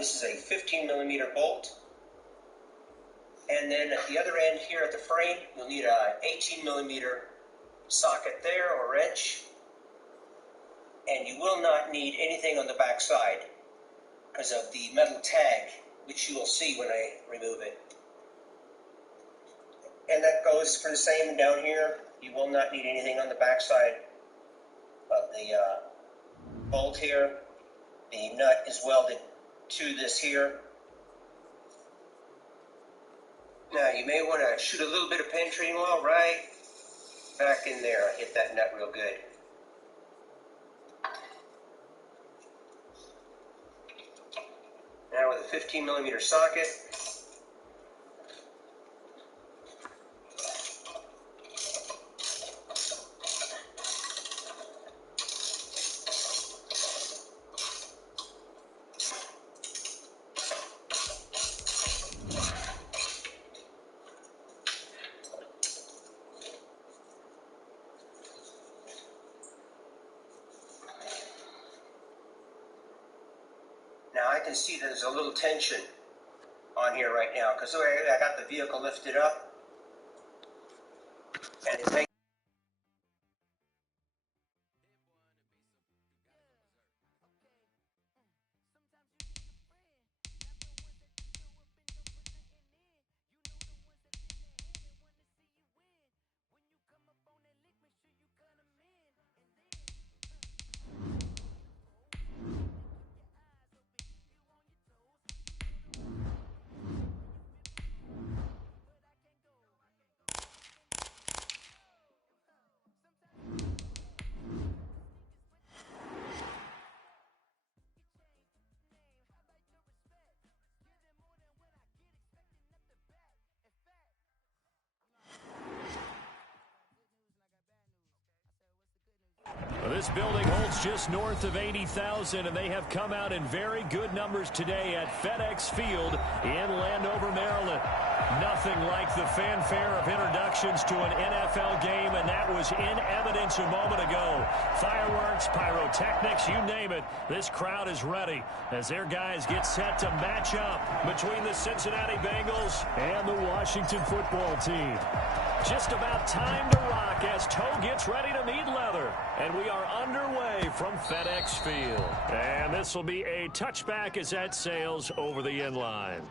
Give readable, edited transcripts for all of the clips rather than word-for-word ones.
This is a 15 millimeter bolt. And then at the other end here at the frame, you'll need a 18 millimeter socket there or wrench. And you will not need anything on the back side because of the metal tag, which you will see when I remove it. And that goes for the same down here. You will not need anything on the back side of the bolt here. The nut is welded to this here. Now you may want to shoot a little bit of penetrating oil right back in there. Hit that nut real good. Now with a 15 millimeter socket, now I can see there's a little tension on here right now because I got the vehicle lifted up and it's This building holds just north of 80,000, and they have come out in very good numbers today at FedEx Field in Landover, Maryland. Nothing like the fanfare of introductions to an NFL game, and that was in evidence a moment ago. Fireworks, pyrotechnics, you name it. This crowd is ready as their guys get set to match up between the Cincinnati Bengals and the Washington football team. Just about time to rock as Toe gets ready to meet leather. And we are underway from FedEx Field. And this will be a touchback as that sails over the end line.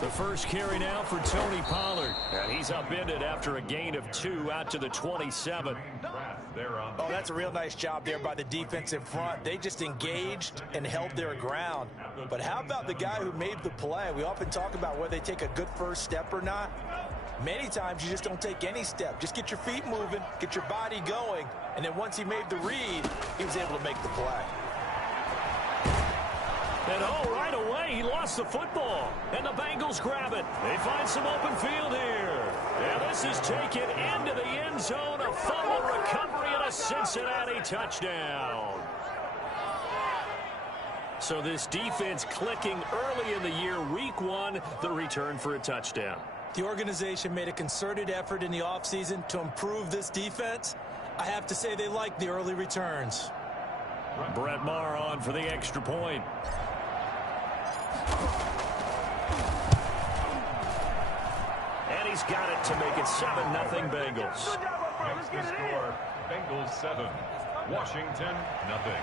The first carry now for Tony Pollard. And he's upended after a gain of 2 out to the 27. Oh, that's a real nice job there by the defensive front. They just engaged and held their ground. But how about the guy who made the play? We often talk about whether they take a good first step or not. Many times you just don't take any step. Just get your feet moving, get your body going, and then once he made the read, he was able to make the play. And right away, he lost the football. And the Bengals grab it. They find some open field here. And this is taken into the end zone. A fumble recovery and a Cincinnati touchdown. So this defense clicking early in the year, week 1, the return for a touchdown. The organization made a concerted effort in the offseason to improve this defense. I have to say they like the early returns. Brett Maher on for the extra point. And he's got it to make it 7-0 Bengals. Next to score, Bengals 7, Washington 0.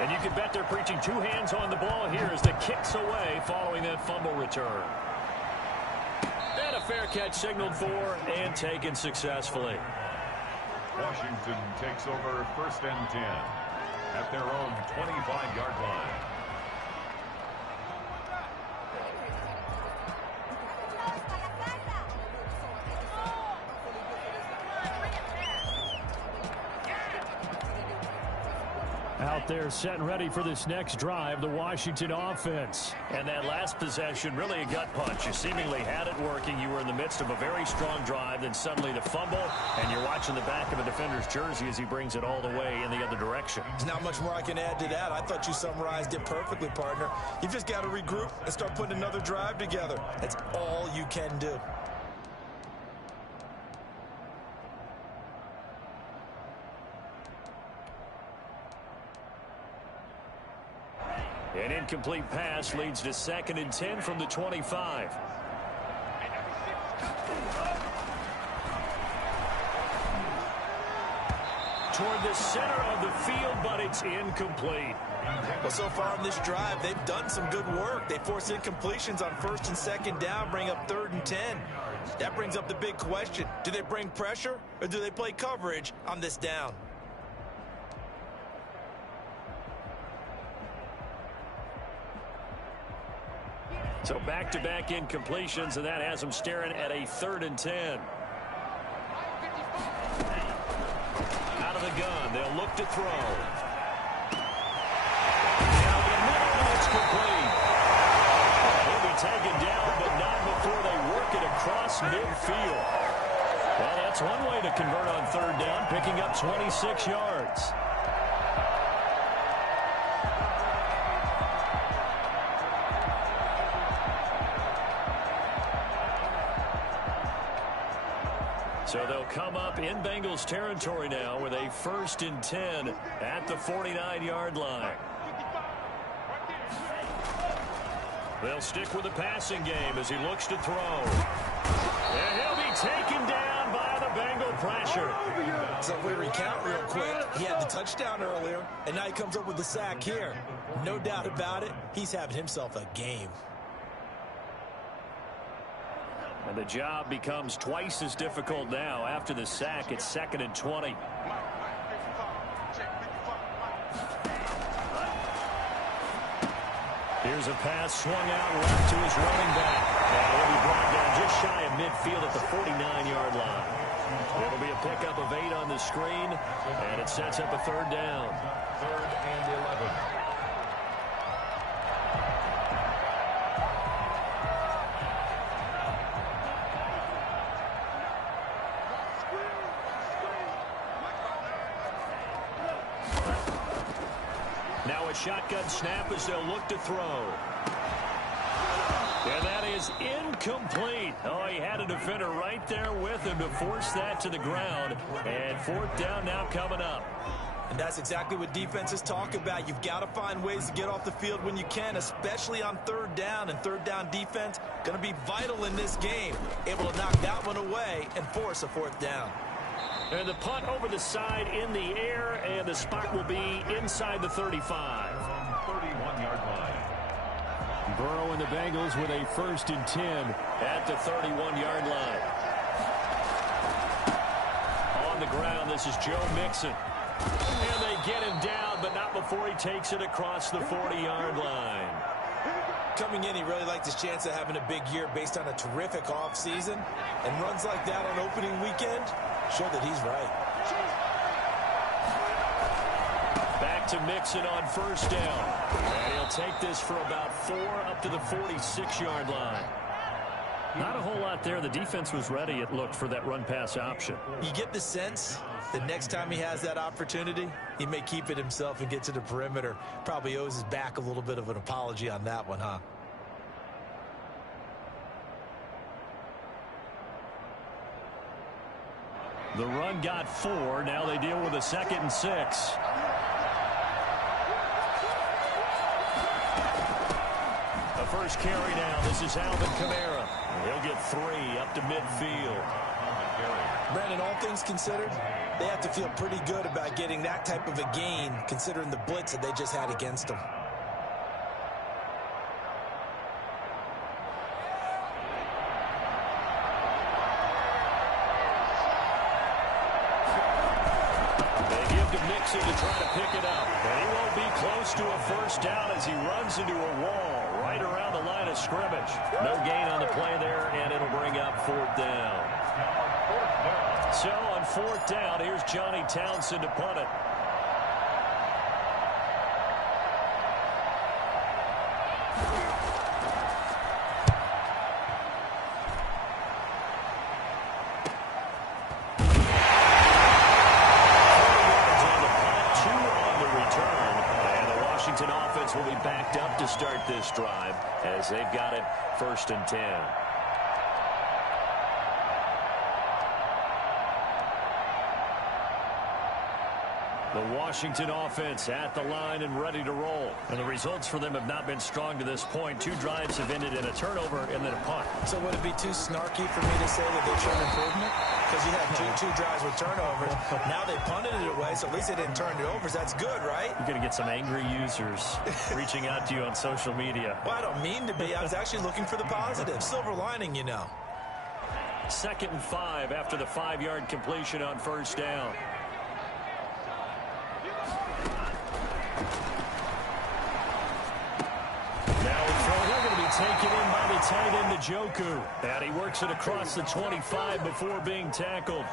And you can bet they're preaching 2 hands on the ball here as the kick's away following that fumble return. And a fair catch signaled for and taken successfully. Washington takes over 1st and 10 at their own 25-yard line. Out there set and ready for this next drive, the Washington offense. And that last possession, really a gut punch. You seemingly had it working. You were in the midst of a very strong drive, then suddenly the fumble, and you're watching the back of a defender's jersey as he brings it all the way in the other direction. There's not much more I can add to that. I thought you summarized it perfectly, partner. You've just got to regroup and start putting another drive together. That's all you can do. An incomplete pass leads to 2nd and 10 from the 25. Toward the center of the field, but it's incomplete. Well, so far on this drive, they've done some good work. They force incompletions on 1st and 2nd down, bring up 3rd and 10. That brings up the big question. Do they bring pressure or do they play coverage on this down? So back-to-back incompletions, and that has them staring at a 3rd and 10. Out of the gun, they'll look to throw. Down the middle, it's complete. He'll be taken down, but not before they work it across midfield. Well, that's one way to convert on 3rd down, picking up 26 yards. So they'll come up in Bengals territory now with a 1st and 10 at the 49-yard line. They'll stick with the passing game as he looks to throw. And he'll be taken down by the Bengal pressure. So if we recount real quick, he had the touchdown earlier, and now he comes up with the sack here. No doubt about it, he's having himself a game. And the job becomes twice as difficult now after the sack. It's 2nd and 20. Here's a pass swung out left to his running back. And he'll be brought down just shy of midfield at the 49-yard line. It'll be a pickup of 8 on the screen, and it sets up a 3rd down. 3rd and 11. Now a shotgun snap as they'll look to throw. And that is incomplete. Oh, he had a defender right there with him to force that to the ground. And 4th down now coming up. And that's exactly what defenses talk about. You've got to find ways to get off the field when you can, especially on 3rd down. And 3rd down defense going to be vital in this game. Able to knock that one away and force a 4th down. And the punt over the side in the air, and the spot will be inside the 35. 31-yard line. Burrow and the Bengals with a 1st and 10 at the 31-yard line. On the ground, this is Joe Mixon. And they get him down, but not before he takes it across the 40-yard line. Coming in, he really liked his chance of having a big year based on a terrific offseason. And runs like that on opening weekend show that he's right. Back to Mixon on 1st down. And he'll take this for about 4 up to the 46-yard line. Not a whole lot there. The defense was ready, it looked, for that run-pass option. You get the sense that next time he has that opportunity, he may keep it himself and get to the perimeter. Probably owes his back a little bit of an apology on that one, huh? The run got 4. Now they deal with a 2nd and 6. The first carry now. This is Alvin Kamara. He'll get 3 up to midfield. Brandon, all things considered, they have to feel pretty good about getting that type of a gain, considering the blitz that they just had against them. To try to pick it up. And he won't be close to a 1st down as he runs into a wall right around the line of scrimmage. No gain on the play there, and it'll bring up 4th down. So on 4th down, here's Johnny Townsend to punt it. offense will be backed up to start this drive as they've got it 1st and 10. The Washington offense at the line and ready to roll. And the results for them have not been strong to this point. 2 drives have ended in a turnover and then a punt. So would it be too snarky for me to say that they showed improvement? Because you had two drives with turnovers. Now they punted it away, so at least they didn't turn it over. That's good, right? You're going to get some angry users reaching out to you on social media. Well, I don't mean to be. I was actually looking for the positive. Silver lining, you know. 2nd and 5 after the 5-yard completion on 1st down. Taken in by the tight end, Njoku. And he works it across the 25 before being tackled.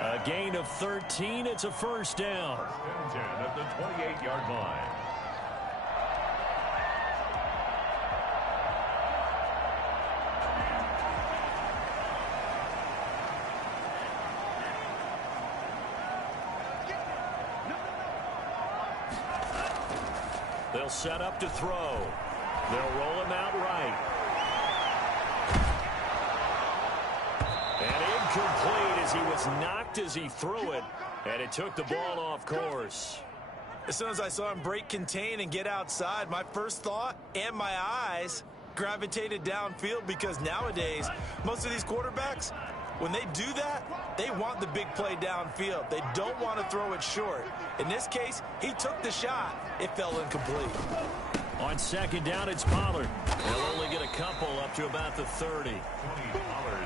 A gain of 13. It's a 1st down. 10 at the 28-yard line. They'll set up to throw. They'll roll him out right. And incomplete as he was knocked as he threw it. And it took the ball off course. As soon as I saw him break contain and get outside, my first thought and my eyes gravitated downfield, because nowadays, most of these quarterbacks, when they do that, they want the big play downfield. They don't want to throw it short. In this case, he took the shot. It fell incomplete. On 2nd down, it's Pollard. They'll only get a couple up to about the 30.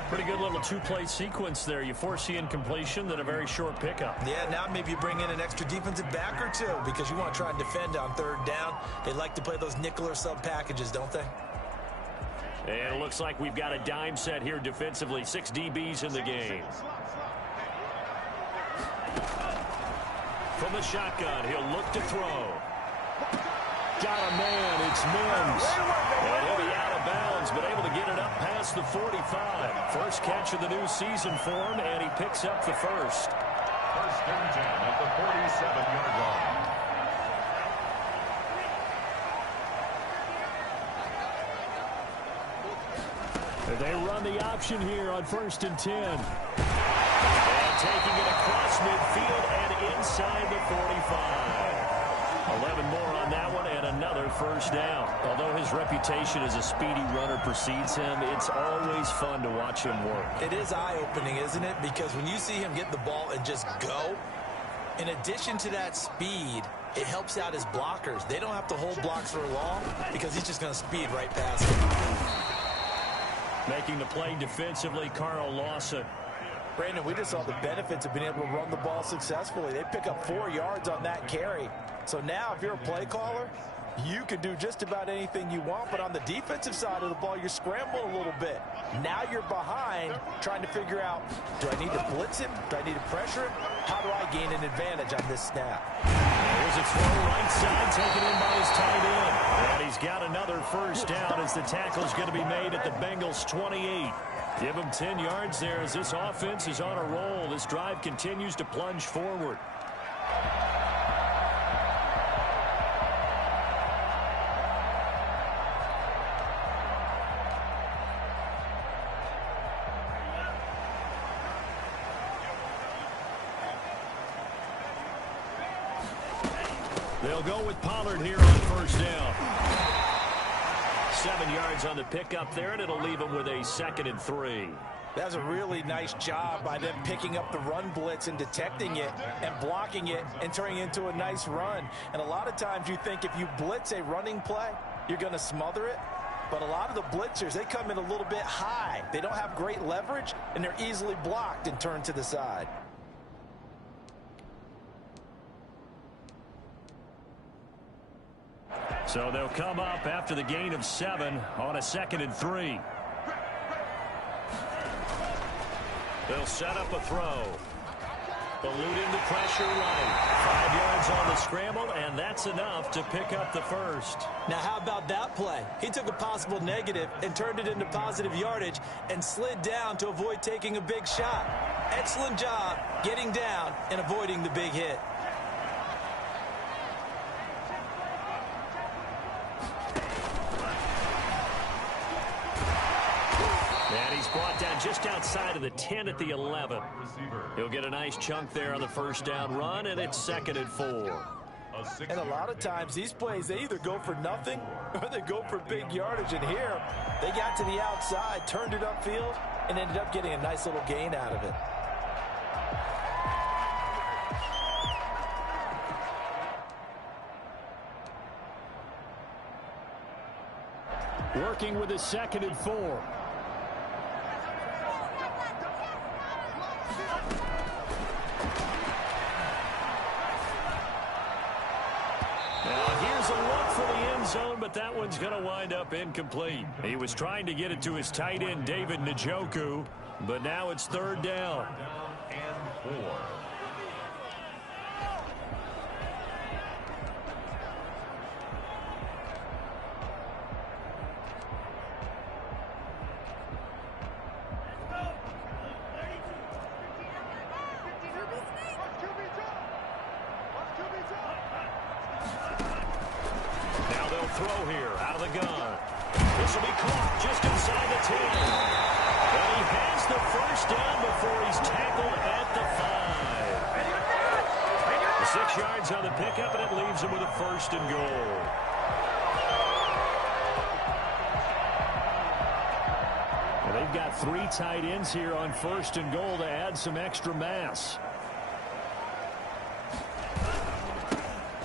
Pretty good little 2-play sequence there. You force the incompletion, then a very short pickup. Yeah, now maybe you bring in an extra defensive back or 2 because you want to try and defend on 3rd down. They like to play those nickel or sub packages, don't they? And it looks like we've got a dime set here defensively. 6 DBs in the game. From the shotgun, he'll look to throw. Got a man, it's Mims. And he'll be out of bounds, but able to get it up past the 45. First catch of the new season for him, and he picks up the 1st. 1st and 10 at the 47-yard line. They run the option here on 1st and 10. And taking it across midfield and inside the 45. 11 more on that one, and another 1st down. Although his reputation as a speedy runner precedes him, it's always fun to watch him work. It is eye-opening, isn't it? Because when you see him get the ball and just go, in addition to that speed, it helps out his blockers. They don't have to hold blocks for long because he's just going to speed right past them. Making the play defensively, Carl Lawson. Brandon, we just saw the benefits of being able to run the ball successfully. They pick up 4 yards on that carry. So now if you're a play caller, you can do just about anything you want. But on the defensive side of the ball, you're scrambling a little bit. Now you're behind trying to figure out, do I need to blitz him? Do I need to pressure him? How do I gain an advantage on this snap? There's a throw right side taken in by his tight end. And he's got another 1st down as the tackle's going to be made at the Bengals 28. Give him 10 yards there as this offense is on a roll. This drive continues to plunge forward. They'll go with Pollard here on 1st down. 7 yards on the pickup there, and it'll leave him with a 2nd and 3. That's a really nice job by them picking up the run blitz and detecting it and blocking it and turning it into a nice run. And a lot of times you think if you blitz a running play, you're going to smother it. But a lot of the blitzers, they come in a little bit high. They don't have great leverage, and they're easily blocked and turned to the side. So they'll come up after the gain of 7 on a 2nd and 3. They'll set up a throw. Eluding the pressure right. 5 yards on the scramble, and that's enough to pick up the 1st. Now, how about that play? He took a possible negative and turned it into positive yardage and slid down to avoid taking a big shot. Excellent job getting down and avoiding the big hit. brought down just outside of the 10 at the 11. He'll get a nice chunk there on the first down run, and it's 2nd and 4. And a lot of times these plays, they either go for nothing or they go for big yardage. And here, they got to the outside, turned it upfield, and ended up getting a nice little gain out of it. Working with a 2nd and 4. Here's a look for the end zone, but that one's going to wind up incomplete. He was trying to get it to his tight end, David Njoku, but now it's 3rd down. And 4. Throw here out of the gun. This will be caught just inside the 10. And he has the first down before he's tackled at the 5. 6 yards on the pickup, and it leaves him with a 1st and goal. Well, they've got 3 tight ends here on 1st and goal to add some extra mass.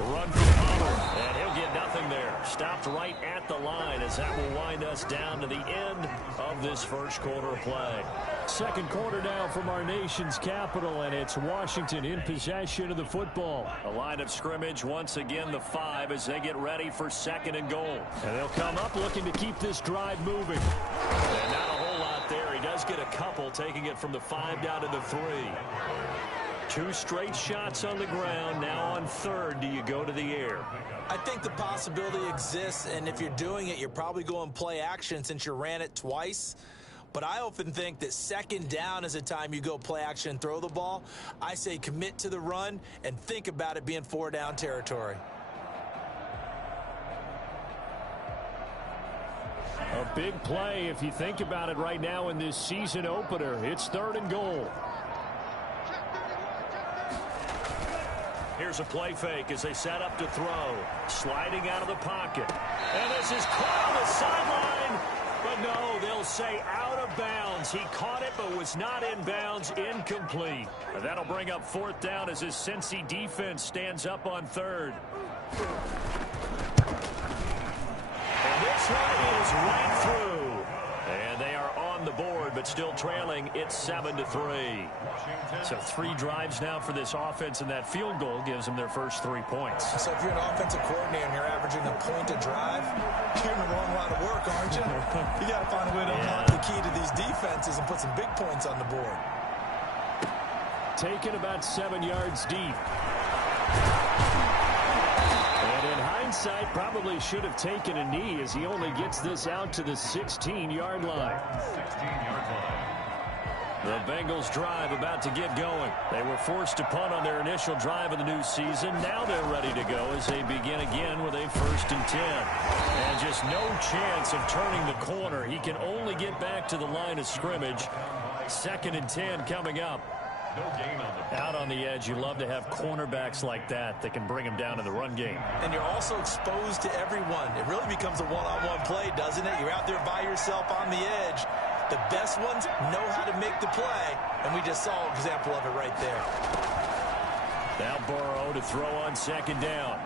Run for Pollard, and he'll get nothing there. Stopped right at the line as that will wind us down to the end of this first quarter of play. Second quarter now from our nation's capital, and it's Washington in possession of the football. A line of scrimmage, once again the 5 as they get ready for 2nd and goal. And they'll come up looking to keep this drive moving. And not a whole lot there. He does get a couple, taking it from the 5 down to the 3. 2 straight shots on the ground. Now on 3rd, do you go to the air? I think the possibility exists, and if you're doing it, you're probably going play action since you ran it twice. But I often think that 2nd down is a time you go play action and throw the ball. I say commit to the run and think about it being 4 down territory. A big play if you think about it right now in this season opener. It's 3rd and goal. Here's a play fake as they set up to throw. Sliding out of the pocket. And this is caught on the sideline. But no, they'll say out of bounds. He caught it but was not in bounds. Incomplete. And that'll bring up 4th down as his Cincy defense stands up on 3rd. And this one is right through. And they are on the board but still trailing. It's 7-3. So 3 drives now for this offense, and that field goal gives them their first 3 points. So if you're an offensive coordinator and you're averaging a point a drive, you're in the wrong line of work, aren't you? You got to find a way to unlock the key to these defenses and put some big points on the board. Taken about 7 yards deep. And in hindsight, probably should have taken a knee as he only gets this out to the 16-yard line. 16-yard line. The Bengals drive about to get going. They were forced to punt on their initial drive of the new season. Now they're ready to go as they begin again with a 1st and 10. And just no chance of turning the corner. He can only get back to the line of scrimmage. 2nd and 10 coming up. No gain on the Out on the edge, you love to have cornerbacks like that can bring them down in the run game. And you're also exposed to everyone. It really becomes a one-on-one play, doesn't it? You're out there by yourself on the edge. The best ones know how to make the play, and we just saw an example of it right there. Now Burrow to throw on 2nd down.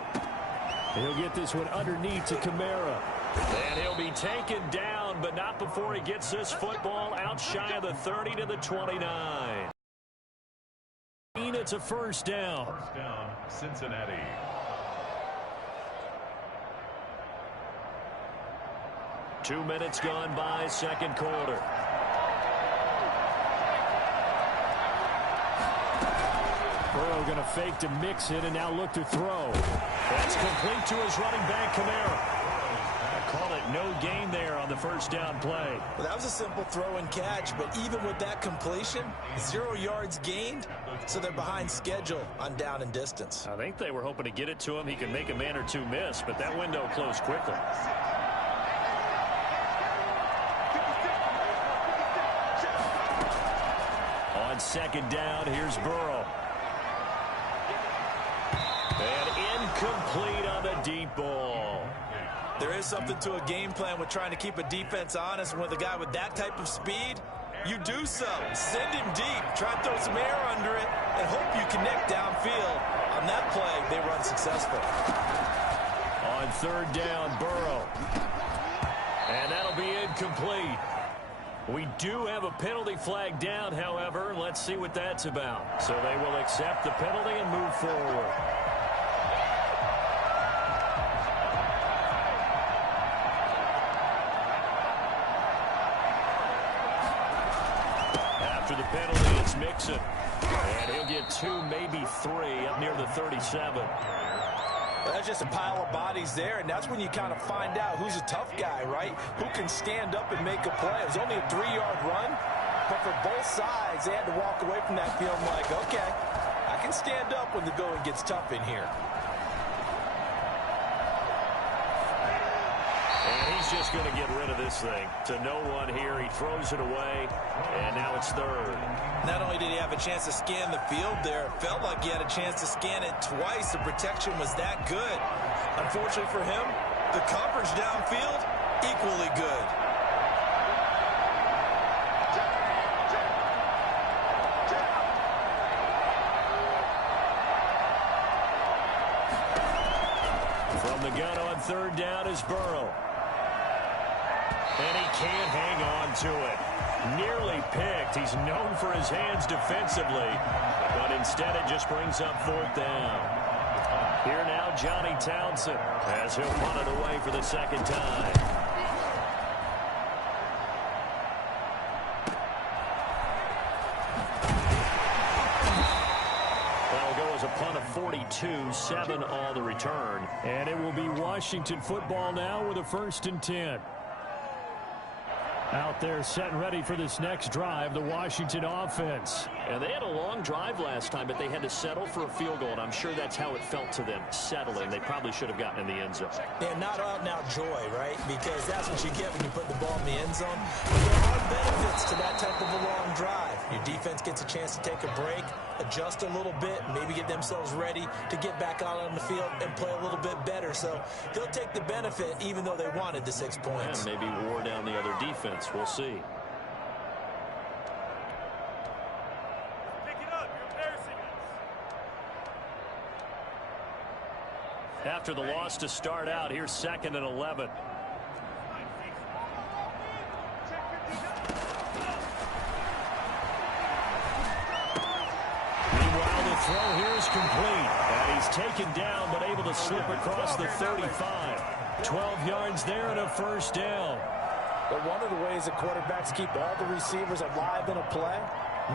He'll get this one underneath to Kamara. And he'll be taken down, but not before he gets this football out shy of the 30 to the 29. It's a 1st down. 1st down, Cincinnati. Two minutes gone by, 2nd quarter. Burrow going to fake to mix it and now look to throw. That's complete to his running back, Kamara. I call it no gain there on the 1st down play. Well, that was a simple throw and catch, but even with that completion, 0 yards gained, so they're behind schedule on down and distance. I think they were hoping to get it to him. He can make a man or two miss, but that window closed quickly. on second down. Here's Burrow. And incomplete on the deep ball. There is something to a game plan with trying to keep a defense honest. With a guy with that type of speed, you do so. Send him deep. Try and throw some air under it and hope you connect downfield. On that play, they run successful. On third down, Burrow. And that'll be incomplete. We do have a penalty flag down, however. Let's see what that's about. So they will accept the penalty and move forward. After the penalty, it's Mixon. And he'll get 2, maybe 3 up near the 37. That's just a pile of bodies there, and that's when you kind of find out who's a tough guy, right? Who can stand up and make a play. It was only a 3-yard run, but for both sides, they had to walk away from that feeling like, okay, I can stand up when the going gets tough in here. And he's just going to get rid of this thing. To no one here, he throws it away, and now it's third. Not only did he have a chance to scan the field there, it felt like he had a chance to scan it twice. The protection was that good. Unfortunately for him, the coverage downfield, equally good. From the gun on third down is Burrow. And he can't hang on to it. Nearly picked. He's known for his hands defensively, but instead it just brings up fourth down. Here now, Johnny Townsend, as he'll punt it away for the second time. That'll go as a punt of 42, 7 on the return. And it will be Washington football now with a 1st and 10. Out there set and ready for this next drive, the Washington offense. And they had a long drive last time, but they had to settle for a field goal, and I'm sure that's how it felt to them, settling. They probably should have gotten in the end zone. Yeah, not out-and-out joy, right? Because that's what you get when you put the ball in the end zone. But there are benefits to that type of a long drive. Your defense gets a chance to take a break, adjust a little bit, maybe get themselves ready to get back out on the field and play a little bit better. So they'll take the benefit even though they wanted the 6 points. And maybe wore down the other defense. We'll see. After the loss to start out, here's 2nd and 11. Meanwhile, the throw here is complete. And he's taken down, but able to slip across the 35. 12 yards there and a 1st down. But one of the ways that quarterbacks keep all the receivers alive in a play,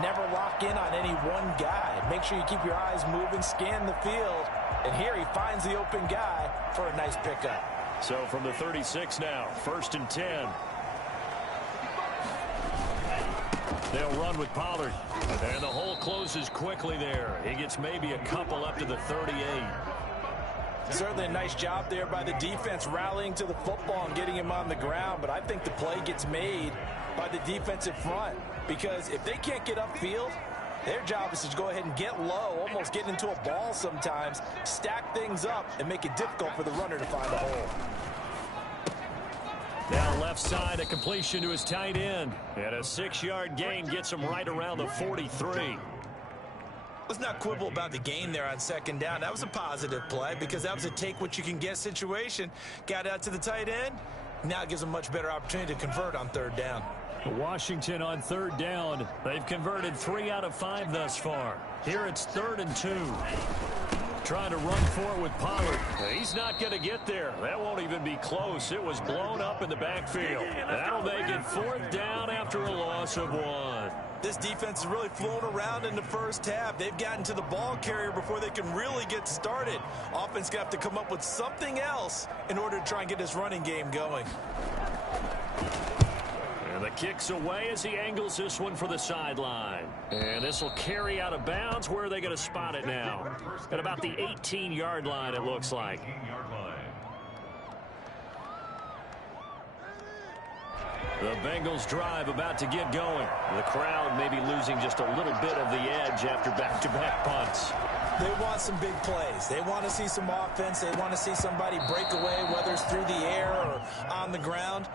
never lock in on any one guy. Make sure you keep your eyes moving, scan the field. And here he finds the open guy for a nice pickup. So from the 36 now, 1st and 10. They'll run with Pollard. And the hole closes quickly there. He gets maybe a couple up to the 38. Certainly a nice job there by the defense rallying to the football and getting him on the ground. But I think the play gets made by the defensive front. Because if they can't get upfield, their job is to go ahead and get low, almost get into a ball sometimes, stack things up, and make it difficult for the runner to find a hole. Now left side, a completion to his tight end. And a 6-yard gain gets him right around the 43. Let's not quibble about the gain there on 2nd down. That was a positive play because that was a take-what-you-can-get situation. Got out to the tight end. Now it gives them a much better opportunity to convert on 3rd down. Washington on 3rd down. They've converted 3 out of 5 thus far. Here it's 3rd and 2. Trying to run for it with Pollard. He's not going to get there. That won't even be close. It was blown up in the backfield. That'll make it 4th down after a loss of 1. This defense has really flown around in the first half. They've gotten to the ball carrier before they can really get started. Offense going to have to come up with something else in order to try and get this running game going. And the kick's away as he angles this one for the sideline. And this will carry out of bounds. Where are they going to spot it now? At about the 18-yard line, it looks like. The Bengals drive about to get going. The crowd may be losing just a little bit of the edge after back-to-back punts. They want some big plays. They want to see some offense. They want to see somebody break away, whether it's through the air or on the ground.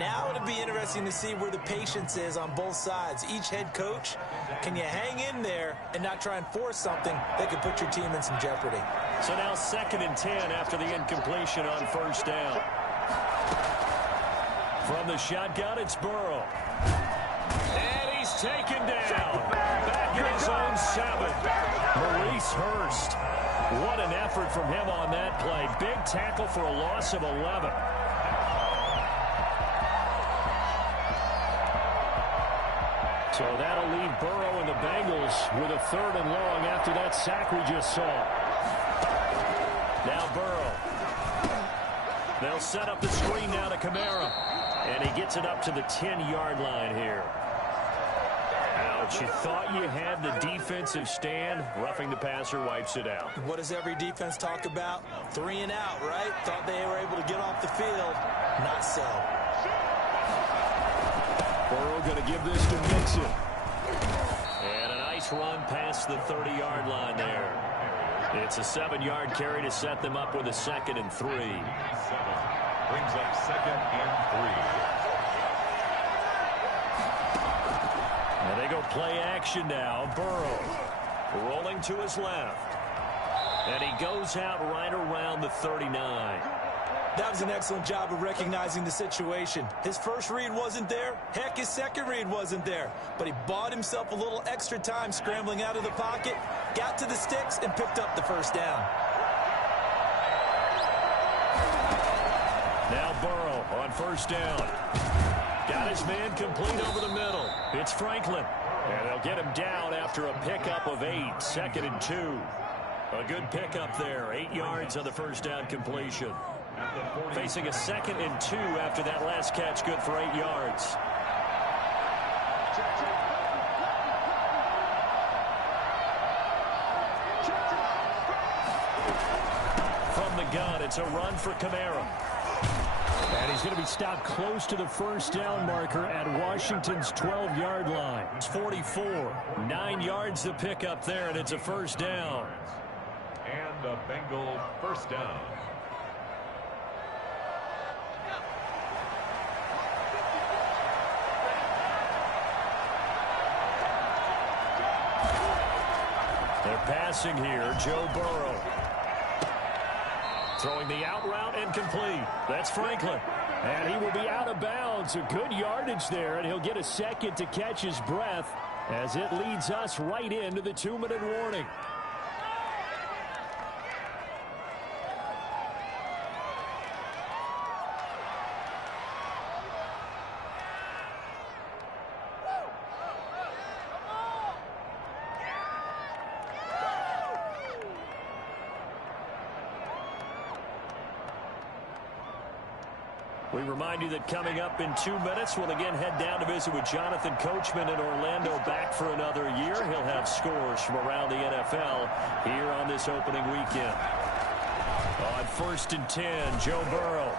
Now it'll be interesting to see where the patience is on both sides. Each head coach, can you hang in there and not try and force something that could put your team in some jeopardy? So now 2nd and 10 after the incompletion on 1st down. From the shotgun, it's Burrow. And he's taken down. Back in his own 7. Maurice Hurst. What an effort from him on that play. Big tackle for a loss of 11. So that'll leave Burrow and the Bengals with a 3rd and long after that sack we just saw. Now Burrow. They'll set up the screen now to Kamara. And he gets it up to the 10-yard line here. Ouch, you thought you had the defensive stand. Roughing the passer wipes it out. What does every defense talk about? 3 and out, right? Thought they were able to get off the field. Not so. Burrow going to give this to Mixon. And a nice run past the 30-yard line there. It's a 7-yard carry to set them up with a 2nd and 3. Brings up 2nd and 3. And they go play action now. Burrow rolling to his left. And he goes out right around the 39. That was an excellent job of recognizing the situation. His first read wasn't there. Heck, his second read wasn't there. But he bought himself a little extra time scrambling out of the pocket, got to the sticks, and picked up the 1st down. Now Burrow on 1st down. Got his man complete over the middle. It's Franklin. And they'll get him down after a pickup of 8. 2nd and 2. A good pickup there. 8 yards on the 1st down completion. Facing a 2nd and 2 after that last catch, good for 8 yards. From the gun, it's a run for Kamara. And he's going to be stopped close to the 1st down marker at Washington's 12-yard line. It's 44. 9 yards to pick up there, and it's a 1st down. And a Bengal 1st down. They're passing here. Joe Burrow. Throwing the out route incomplete. That's Franklin. And he will be out of bounds. A good yardage there, and he'll get a second to catch his breath as it leads us right into the 2-minute warning. We remind you that coming up in 2 minutes, we'll again head down to visit with Jonathan Coachman in Orlando, back for another year. He'll have scores from around the NFL here on this opening weekend. On 1st and 10, Joe Burrow.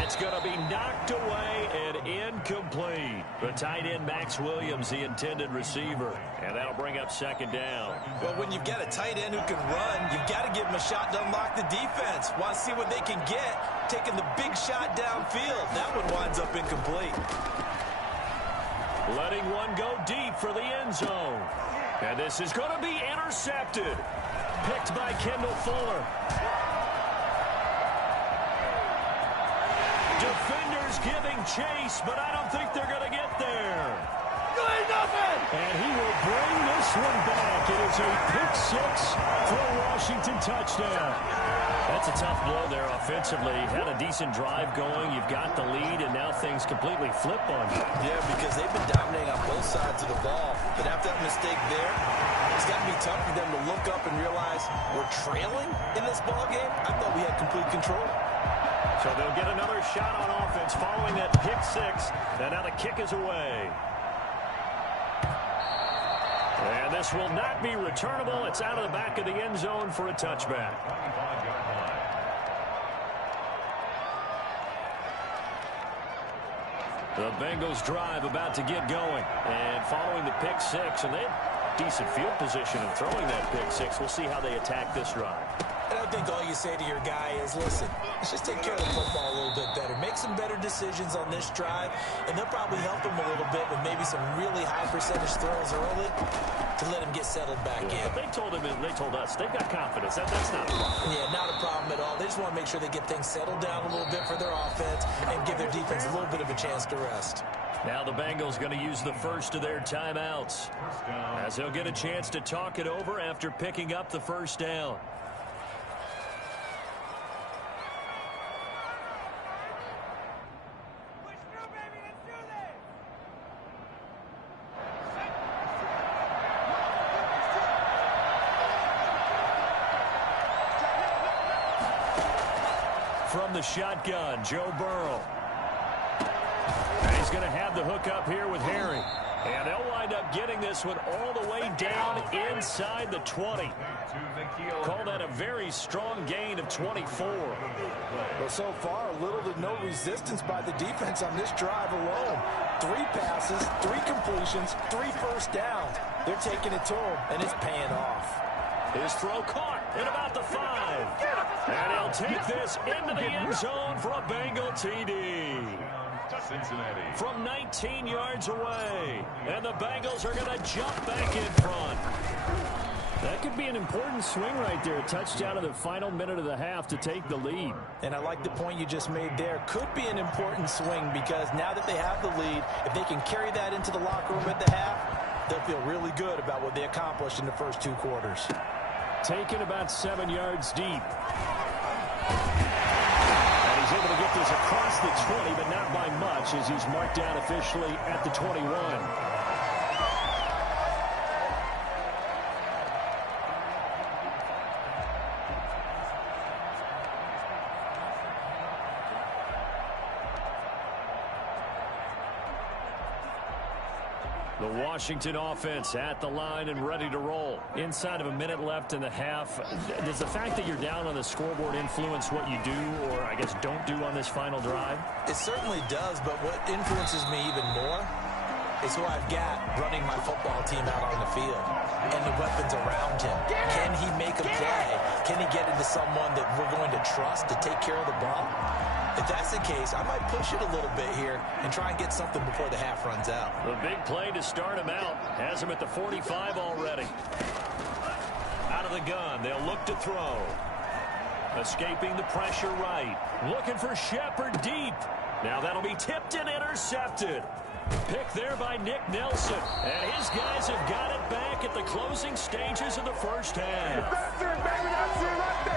It's going to be knocked away and incomplete. The tight end, Max Williams, the intended receiver. And that'll bring up 2nd down. Well, when you've got a tight end who can run, you've got to give him a shot to unlock the defense. Want to see what they can get, taking the big shot downfield. That one winds up incomplete. Letting one go deep for the end zone. And this is going to be intercepted. Picked by Kendall Fuller. Defenders giving chase, but I don't think they're going to get there. And he will bring this one back. It is a pick-6 for a Washington touchdown. That's a tough blow there offensively. Had a decent drive going. You've got the lead, and now things completely flip on you. Yeah, because they've been dominating on both sides of the ball. But after that mistake there, it's got to be tough for them to look up and realize we're trailing in this ball game. I thought we had complete control. So they'll get another shot on offense following that pick-6. And now the kick is away. And this will not be returnable. It's out of the back of the end zone for a touchback. 25-yard line. The Bengals drive about to get going. And following the pick six, and they have decent field position in throwing that pick six. We'll see how they attack this drive. And I think all you say to your guy is, listen, let's just take care of the football a little bit better. Make some better decisions on this drive, and they'll probably help him a little bit with maybe some really high percentage throws early to let him get settled back in. But they told us they've got confidence. That's not a problem. Yeah, not a problem at all. They just want to make sure they get things settled down a little bit for their offense and give their defense a little bit of a chance to rest. Now the Bengals going to use the first of their timeouts, as they'll get a chance to talk it over after picking up the first down. From the shotgun, Joe Burrow. And he's going to have the hook up here with Harry. And they'll wind up getting this one all the way down inside the 20. Call that a very strong gain of 24. Well, so far, little to no resistance by the defense on this drive alone. 3 passes, 3 completions, 3 first downs. They're taking it to him, and it's paying off. His throw caught at about the 5. And he'll take this into the end zone for a Bengal TD. Cincinnati. From 19 yards away. And the Bengals are going to jump back in front. That could be an important swing right there. A touchdown in the final minute of the half to take the lead. And I like the point you just made there. Could be an important swing because now that they have the lead, if they can carry that into the locker room at the half, they'll feel really good about what they accomplished in the first 2 quarters. Taken about 7 yards deep. And he's able to get this across the 20, but not by much as he's marked down officially at the 21. The Washington offense at the line and ready to roll. Inside of a minute left in the half. Does the fact that you're down on the scoreboard influence what you do or, I guess, don't do on this final drive? It certainly does, but what influences me even more is who I've got running my football team out on the field and the weapons around him. Can he make a play? Can he get into someone that we're going to trust to take care of the ball? If that's the case, I might push it a little bit here and try and get something before the half runs out. The big play to start him out. Has him at the 45 already. Out of the gun, they'll look to throw. Escaping the pressure right. Looking for Shepard deep. Now that'll be tipped and intercepted. Pick there by Nick Nelson. And his guys have got it back at the closing stages of the first half. That's it, baby. That's it right there.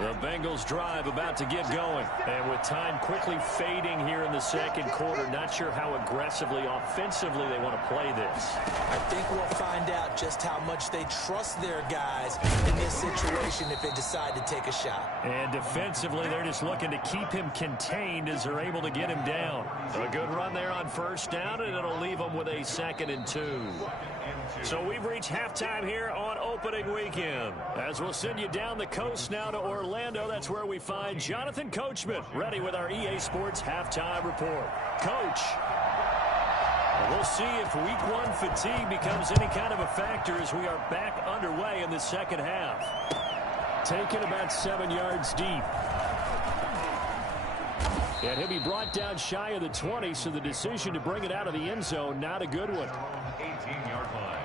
The Bengals drive about to get going. And with time quickly fading here in the second quarter, not sure how aggressively, offensively they want to play this. I think we'll find out just how much they trust their guys in this situation if they decide to take a shot. And defensively, they're just looking to keep him contained as they're able to get him down. A good run there on first down, and it'll leave them with a 2nd and 2. So we've reached halftime here on opening weekend. As we'll send you down the coast now to Orlando, that's where we find Jonathan Coachman ready with our EA Sports halftime report. Coach, we'll see if week 1 fatigue becomes any kind of a factor as we are back underway in the second half. Taken about 7 yards deep. And he'll be brought down shy of the 20, so the decision to bring it out of the end zone, not a good one. 18-yard line.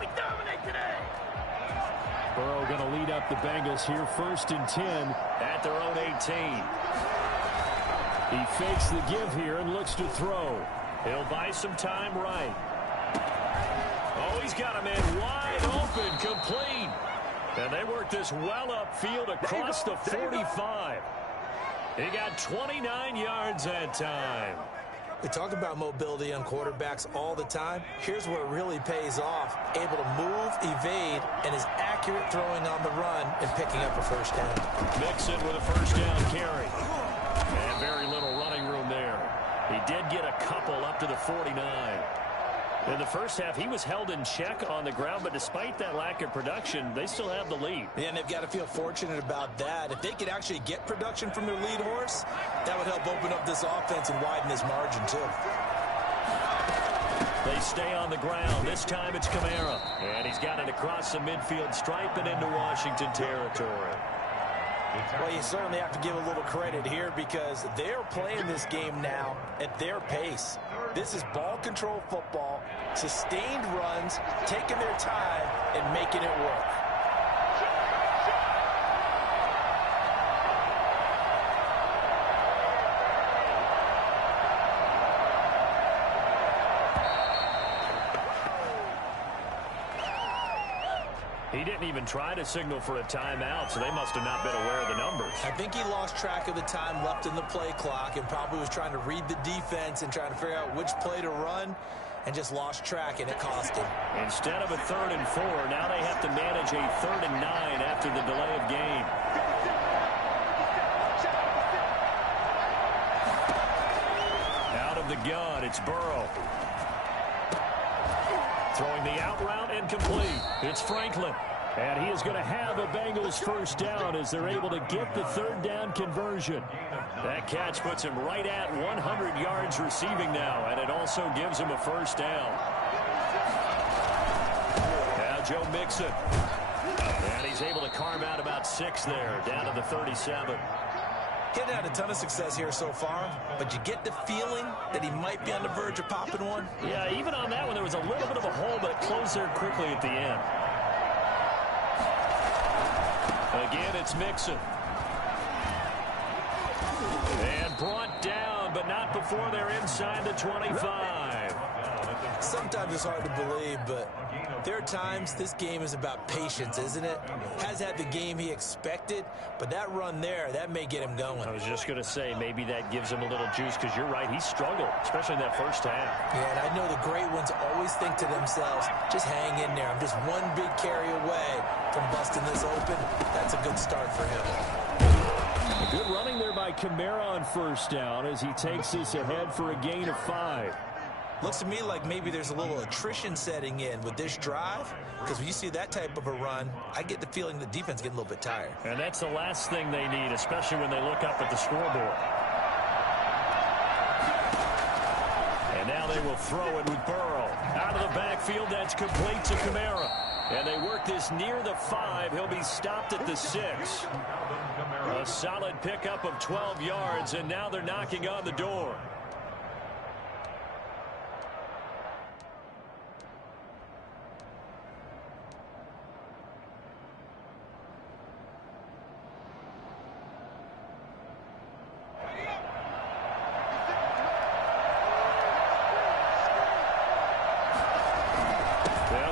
We dominate today. Burrow going to lead up the Bengals here, 1st and 10 at their own 18. He fakes the give here and looks to throw. He'll buy some time right. Oh, he's got a man wide open, complete. And they work this well upfield across the 45. He got 29 yards that time. We talk about mobility on quarterbacks all the time. Here's where it really pays off. Able to move, evade, and is accurate throwing on the run and picking up a first down. Mixon with a first down carry. And very little running room there. He did get a couple up to the 49. In the first half, he was held in check on the ground, but despite that lack of production, they still have the lead. Yeah, and they've got to feel fortunate about that. If they could actually get production from their lead horse, that would help open up this offense and widen this margin, too. They stay on the ground. This time it's Kamara. And he's got it across the midfield stripe and into Washington territory. Well, you certainly have to give a little credit here because they're playing this game now at their pace. This is ball control football, sustained runs, taking their time, and making it work. He didn't even try to signal for a timeout, so they must have not been aware of the numbers. I think he lost track of the time left in the play clock and probably was trying to read the defense and trying to figure out which play to run and just lost track, and it cost him. Instead of a 3rd and 4, now they have to manage a 3rd and 9 after the delay of game. Out of the gun, it's Burrow. Throwing the out route incomplete. It's Franklin. And he is going to have a Bengals first down as they're able to get the 3rd down conversion. That catch puts him right at 100 yards receiving now, and it also gives him a first down. Now Joe Mixon. And he's able to carve out about 6 there, down to the 37. He's had a ton of success here so far, but you get the feeling that he might be on the verge of popping one. Yeah, even on that one, there was a little bit of a hole, but it closed there quickly at the end. Again, it's Mixon. And brought down, but not before they're inside the 25. Sometimes it's hard to believe, but there are times this game is about patience, isn't it? Has had the game he expected, but that run there, that may get him going. I was just going to say, maybe that gives him a little juice, because you're right, he struggled, especially in that first half. Yeah, and I know the great ones always think to themselves, just hang in there. I'm just one big carry away from busting this open. That's a good start for him. Good running there by Kamara on first down as he takes this ahead for a gain of 5. Looks to me like maybe there's a little attrition setting in with this drive, because when you see that type of a run, I get the feeling the defense getting a little bit tired. And that's the last thing they need, especially when they look up at the scoreboard. And now they will throw it with Burrow. Out of the backfield, that's complete to Kamara. And they work this near the 5. He'll be stopped at the 6. A solid pickup of 12 yards, and now they're knocking on the door.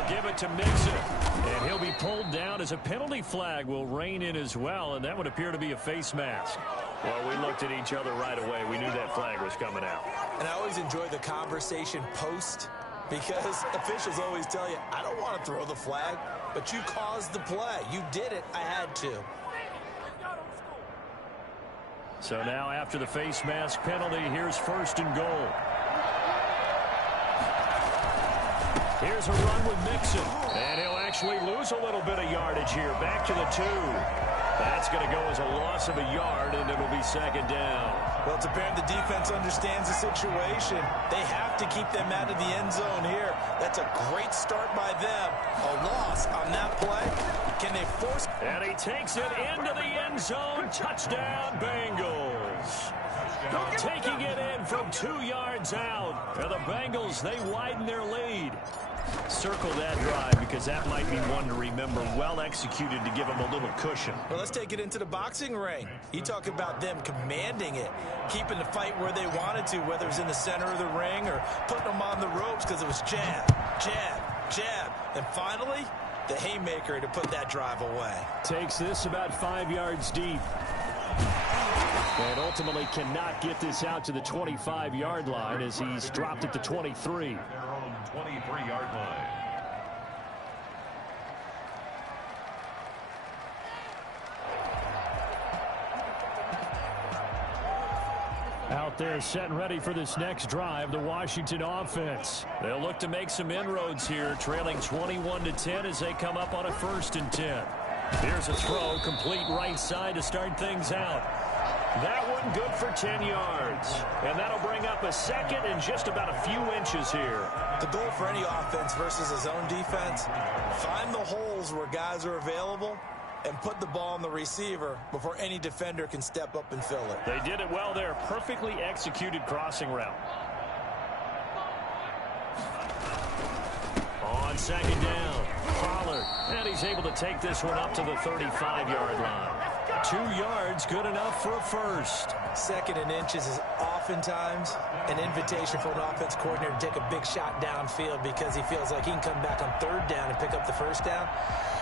Give it to Mixon, and he'll be pulled down as a penalty flag will rein in as well, and that would appear to be a face mask. Well, we looked at each other right away. We knew that flag was coming out. And I always enjoy the conversation post, because officials always tell you, I don't want to throw the flag, but you caused the play. You did it. I had to. So now after the face mask penalty, here's 1st and goal. Here's a run with Mixon, and he'll actually lose a little bit of yardage here. Back to the 2. That's going to go as a loss of a yard, and it'll be 2nd down. Well, it's apparent the defense understands the situation. They have to keep them out of the end zone here. That's a great start by them. A loss on that play. Can they force? And he takes it into the end zone. Touchdown, Bengals. Taking it in from 2 yards out. And the Bengals, they widen their lead. Circle that drive because that might be one to remember. Well executed to give them a little cushion. Well, let's take it into the boxing ring. You talk about them commanding it, keeping the fight where they wanted to, whether it was in the center of the ring or putting them on the ropes because it was jab, jab, jab. And finally, the haymaker to put that drive away. Takes this about 5 yards deep. And ultimately cannot get this out to the 25-yard line as he's dropped at the 23. Their own 23-yard line. out there setting ready for this next drive, the Washington offense. They'll look to make some inroads here, trailing 21-10 as they come up on a 1st and 10. Here's a throw, complete right side to start things out. That one good for 10 yards. And that'll bring up a 2nd and just about a few inches here. The goal for any offense versus a zone defense, find the holes where guys are available and put the ball on the receiver before any defender can step up and fill it. They did it well there. Perfectly executed crossing route. On 2nd down, Pollard. And he's able to take this one up to the 35-yard line. 2 yards, good enough for a 1st. 2nd and inches is oftentimes an invitation for an offense coordinator to take a big shot downfield because he feels like he can come back on 3rd down and pick up the 1st down.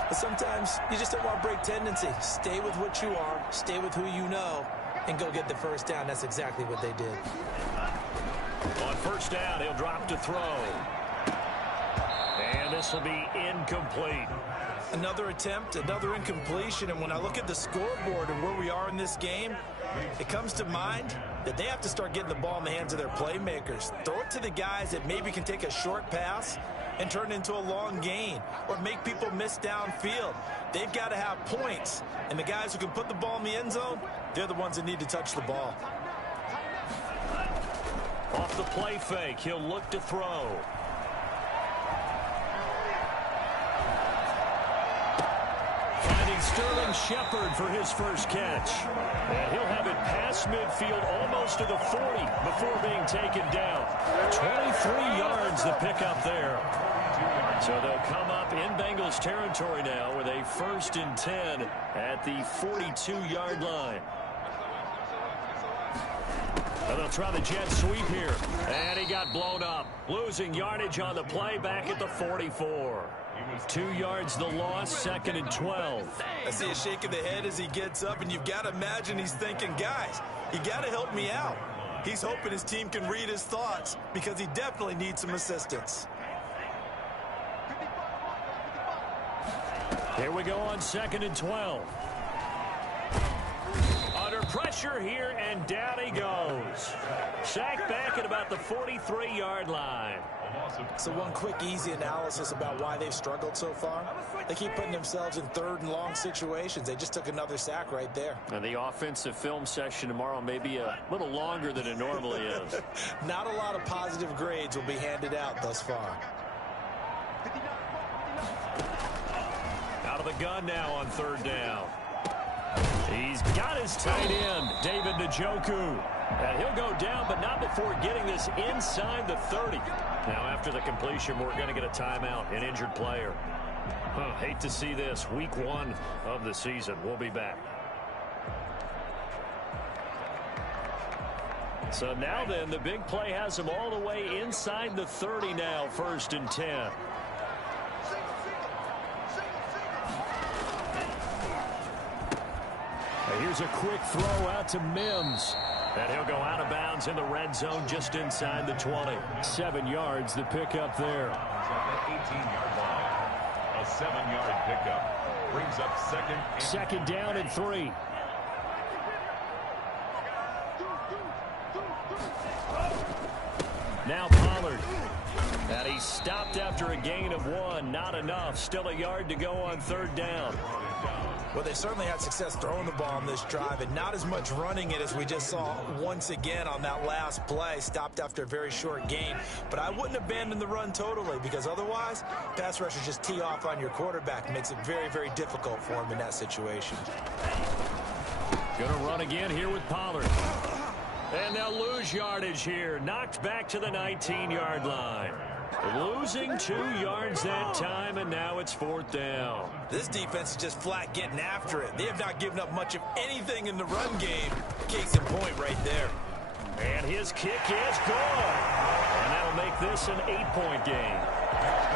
But sometimes you just don't want to break tendency. Stay with what you are, stay with who you know, and go get the 1st down. That's exactly what they did. On 1st down, he'll drop to throw. And this will be incomplete. Another attempt, another incompletion, and when I look at the scoreboard and where we are in this game, it comes to mind that they have to start getting the ball in the hands of their playmakers. Throw it to the guys that maybe can take a short pass and turn it into a long gain or make people miss downfield. They've got to have points, and the guys who can put the ball in the end zone, they're the ones that need to touch the ball. Off the play fake, he'll look to throw. Sterling Shepard for his 1st catch. And he'll have it past midfield almost to the 40 before being taken down. 23 yards the pickup there. So they'll come up in Bengals territory now with a 1st and 10 at the 42-yard line. And they'll try the jet sweep here. And he got blown up. Losing yardage on the play back at the 44. 2 yards the loss, 2nd and 12. I see a shake of the head as he gets up, and you've got to imagine he's thinking, guys, you got to help me out. He's hoping his team can read his thoughts because he definitely needs some assistance. Here we go on 2nd and 12. Under pressure here, and down he goes. Sacked back at about the 43-yard line. So one quick, easy analysis about why they've struggled so far. They keep putting themselves in 3rd and long situations. They just took another sack right there. And the offensive film session tomorrow may be a little longer than it normally is. Not a lot of positive grades will be handed out thus far. Out of the gun now on 3rd down. He's got his tight end, David Njoku. And he'll go down, but not before getting this inside the 30. Now, after the completion, we're going to get a timeout, an injured player. Hate to see this. Week 1 of the season. We'll be back. So now then, the big play has him all the way inside the 30 now, 1st and 10. Here's a quick throw out to Mims. And he'll go out of bounds in the red zone just inside the 20. 7 yards, the pickup there. At the 18-yard line. A 7-yard pickup. Brings up 2nd down and 3. Now Pollard. And he stopped after a gain of 1. Not enough. Still a yard to go on 3rd down. Well, they certainly had success throwing the ball on this drive and not as much running it as we just saw once again on that last play. Stopped after a very short gain. But I wouldn't abandon the run totally because otherwise, pass rushers just tee off on your quarterback. Makes it very, very difficult for him in that situation. Going to run again here with Pollard. And they'll lose yardage here. Knocked back to the 19-yard line. Losing 2 yards that time, and now it's 4th down. This defense is just flat getting after it. They have not given up much of anything in the run game. Case in point right there. And his kick is good. And that'll make this an 8-point game.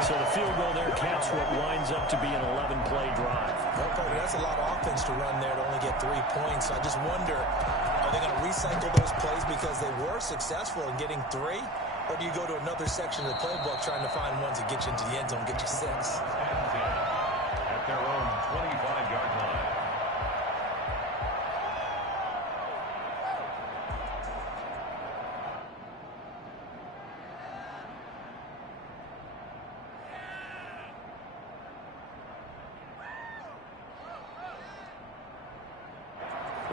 So the field goal there caps what winds up to be an 11-play drive. Well, Cody, that's a lot of offense to run there to only get 3 points. I just wonder, are they going to recycle those plays because they were successful in getting 3? Or do you go to another section of the playbook trying to find ones that get you into the end zone, get you 6? At their own 25-yard line.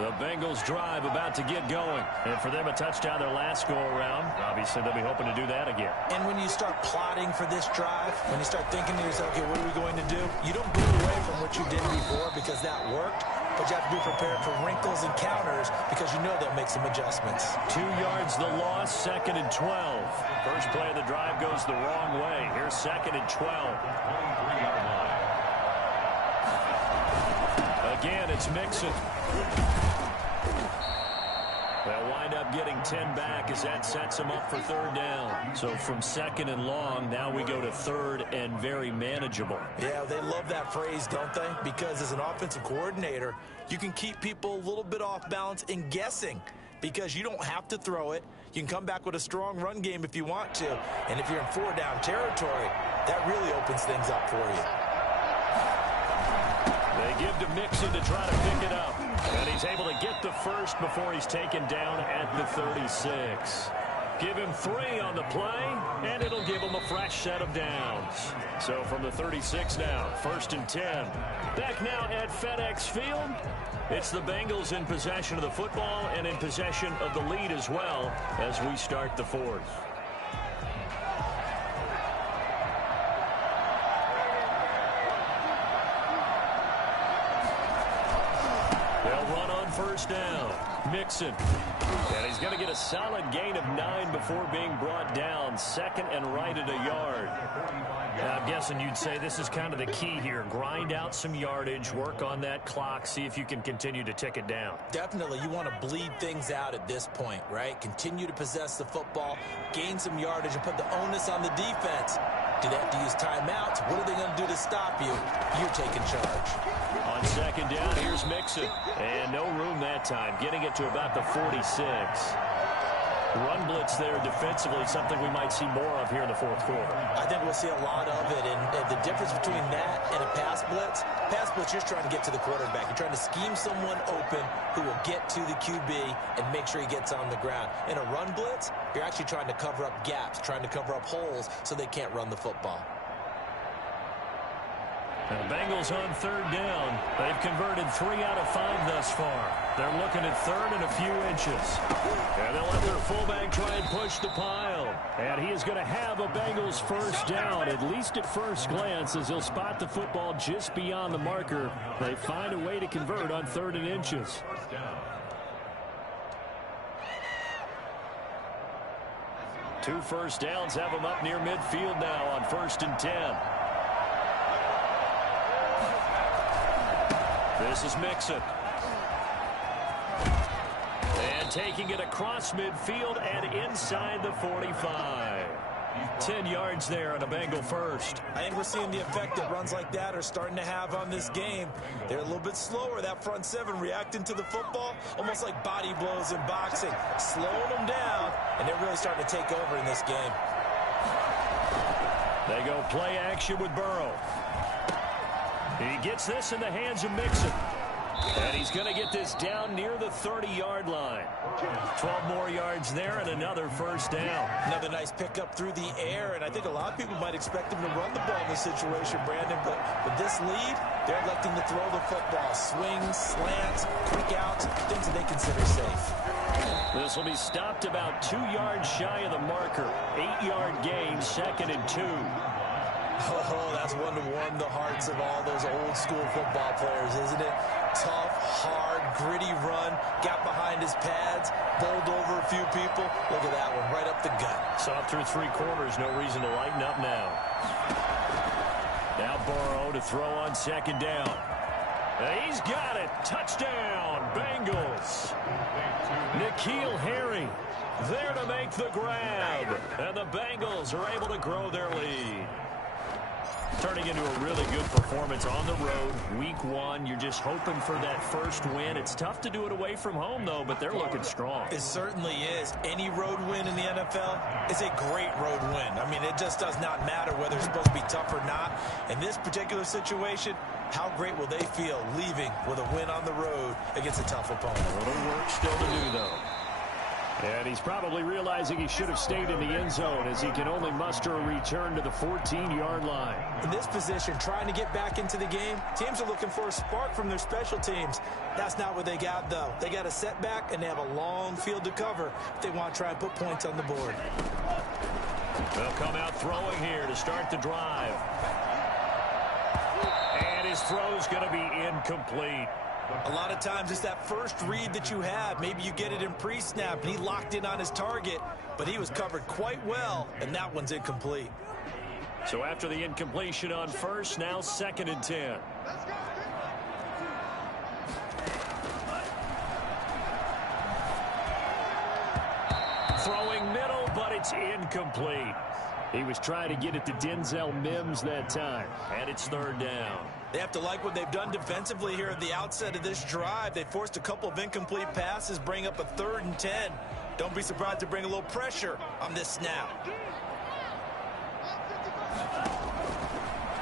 The Bengals drive about to get going. And for them, a touchdown their last go-around. Obviously, they'll be hoping to do that again. And when you start plotting for this drive, when you start thinking to yourself, okay, what are we going to do? You don't go away from what you did before because that worked, but you have to be prepared for wrinkles and counters because you know they'll make some adjustments. 2 yards the loss, 2nd and 12. First play of the drive goes the wrong way. Here's 2nd and 12. 23-yard line. Again, it's Mixon. They'll wind up getting 10 back as that sets them up for 3rd down. So from 2nd and long, now we go to 3rd and very manageable. Yeah, they love that phrase, don't they? Because as an offensive coordinator, you can keep people a little bit off balance and guessing because you don't have to throw it. You can come back with a strong run game if you want to. And if you're in 4-down territory, that really opens things up for you. They give to Mixon to try to pick it up. And he's able to get the first before he's taken down at the 36. Give him 3 on the play, and it'll give him a fresh set of downs. So from the 36 now, 1st and 10. Back now at FedEx Field. It's the Bengals in possession of the football and in possession of the lead as well as we start the 4th. They'll run on 1st down. Mixon. And he's going to get a solid gain of 9 before being brought down. 2nd and right at a yard. Yeah, I'm guessing you'd say this is kind of the key here. Grind out some yardage, work on that clock, see if you can continue to tick it down. Definitely, you want to bleed things out at this point, right? Continue to possess the football, gain some yardage, and put the onus on the defense. Do they have to use timeouts? What are they going to do to stop you? You're taking charge. On 2nd down, here's Mixon. And no room that time, getting it to about the 46. Run blitz there defensively, something we might see more of here in the 4th quarter. I think we'll see a lot of it, and the difference between that and a pass blitz, you're just trying to get to the quarterback. You're trying to scheme someone open who will get to the QB and make sure he gets on the ground. In a run blitz, you're actually trying to cover up gaps, trying to cover up holes so they can't run the football. And the Bengals on 3rd down. They've converted 3 out of 5 thus far. They're looking at 3rd and a few inches. And they'll let their fullback try and push the pile. And he is going to have a Bengals 1st down, at least at first glance, as he'll spot the football just beyond the marker. They find a way to convert on 3rd and inches. 2 first downs have them up near midfield now on 1st and 10. This is Mixon. And taking it across midfield and inside the 45. 10 yards there on a Bengal first. I think we're seeing the effect that runs like that are starting to have on this game. They're a little bit slower, that front 7 reacting to the football, almost like body blows in boxing, slowing them down, and they're really starting to take over in this game. They go play action with Burrow. He gets this in the hands of Mixon. And he's going to get this down near the 30-yard line. 12 more yards there and another 1st down. Another nice pickup through the air, and I think a lot of people might expect him to run the ball in this situation, Brandon, but with this lead, they're electing to throw the football. Swings, slants, quick outs, things that they consider safe. This will be stopped about 2 yards shy of the marker. 8-yard gain, 2nd and 2. Oh, that's one to warm the hearts of all those old school football players, isn't it? Tough, hard, gritty run, got behind his pads, bowled over a few people. Look at that one, right up the gut. Saw it through 3 quarters, no reason to lighten up now. Now Burrow to throw on 2nd down. He's got it. Touchdown, Bengals. N'Keal Harry there to make the grab. And the Bengals are able to grow their lead. Turning into a really good performance on the road. Week 1, you're just hoping for that first win. It's tough to do it away from home, though, but they're looking strong. It certainly is. Any road win in the NFL is a great road win. I mean, it just does not matter whether it's supposed to be tough or not. In this particular situation, how great will they feel leaving with a win on the road against a tough opponent? A little work still to do, though. And he's probably realizing he should have stayed in the end zone as he can only muster a return to the 14-yard line. In this position, trying to get back into the game, teams are looking for a spark from their special teams. That's not what they got, though. They got a setback, and they have a long field to cover if they want to try and put points on the board. They'll come out throwing here to start the drive. And his throw's going to be incomplete. A lot of times it's that first read that you have. Maybe you get it in pre-snap, and he locked in on his target, but he was covered quite well, and that one's incomplete. So after the incompletion on first, now 2nd and 10. Throwing middle, but it's incomplete. He was trying to get it to Denzel Mims that time, and it's 3rd down. They have to like what they've done defensively here at the outset of this drive. They forced a couple of incomplete passes, bring up a 3rd and 10. Don't be surprised to bring a little pressure on this snap.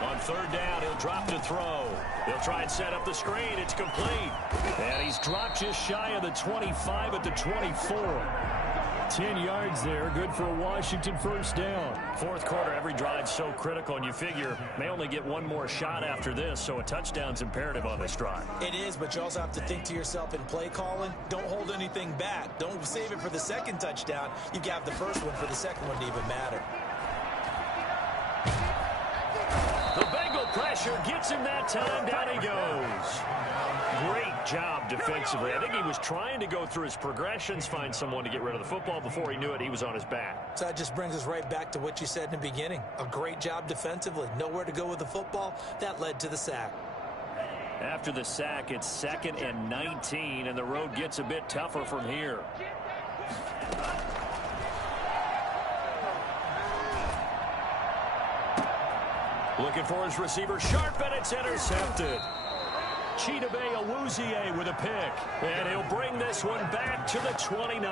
On 3rd down, he'll drop to throw. He'll try and set up the screen. It's complete. And he's dropped just shy of the 25 at the 24. 10 yards there, good for a Washington 1st down. 4th quarter, every drive's so critical, and you figure may only get one more shot after this, so a touchdown's imperative on this drive. It is, but you also have to think to yourself in play calling, don't hold anything back. Don't save it for the 2nd touchdown. You got the first one for the 2nd one to even matter. The Bengal pressure gets him that time. Down he goes. Great job defensively. I think he was trying to go through his progressions, find someone to get rid of the football. Before he knew it, he was on his back. So that just brings us right back to what you said in the beginning. A great job defensively. Nowhere to go with the football. That led to the sack. After the sack, it's 2nd and 19, and the road gets a bit tougher from here. Looking for his receiver, sharp, and it's intercepted. Chidobe Awuzie with a pick, and he'll bring this one back to the 29.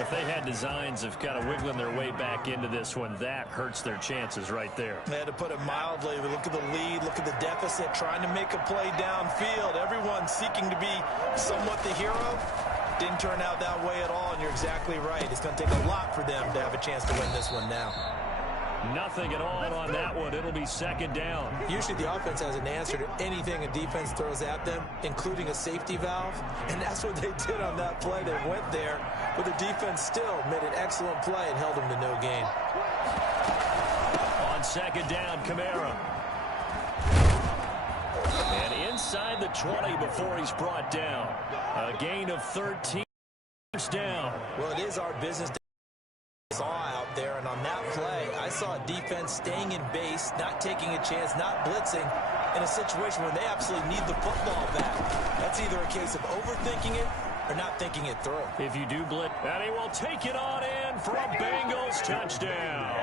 If they had designs of kind of wiggling their way back into this one, that hurts their chances right there. They had to put it mildly. We look at the lead, look at the deficit, trying to make a play downfield. Everyone seeking to be somewhat the hero. Didn't turn out that way at all, and you're exactly right. It's going to take a lot for them to have a chance to win this one now. Nothing at all on that one. It'll be 2nd down. Usually the offense has an answer to anything a defense throws at them, including a safety valve. And that's what they did on that play. They went there, but the defense still made an excellent play and held them to no gain. On 2nd down, Kamara. And inside the 20 before he's brought down. A gain of 13. Down. Well, it is our business to saw out there, and on that play, I saw a defense staying in base, not taking a chance, not blitzing, in a situation where they absolutely need the football back. That's either a case of overthinking it or not thinking it through. If you do blitz, and he will take it on in for a Bengals touchdown.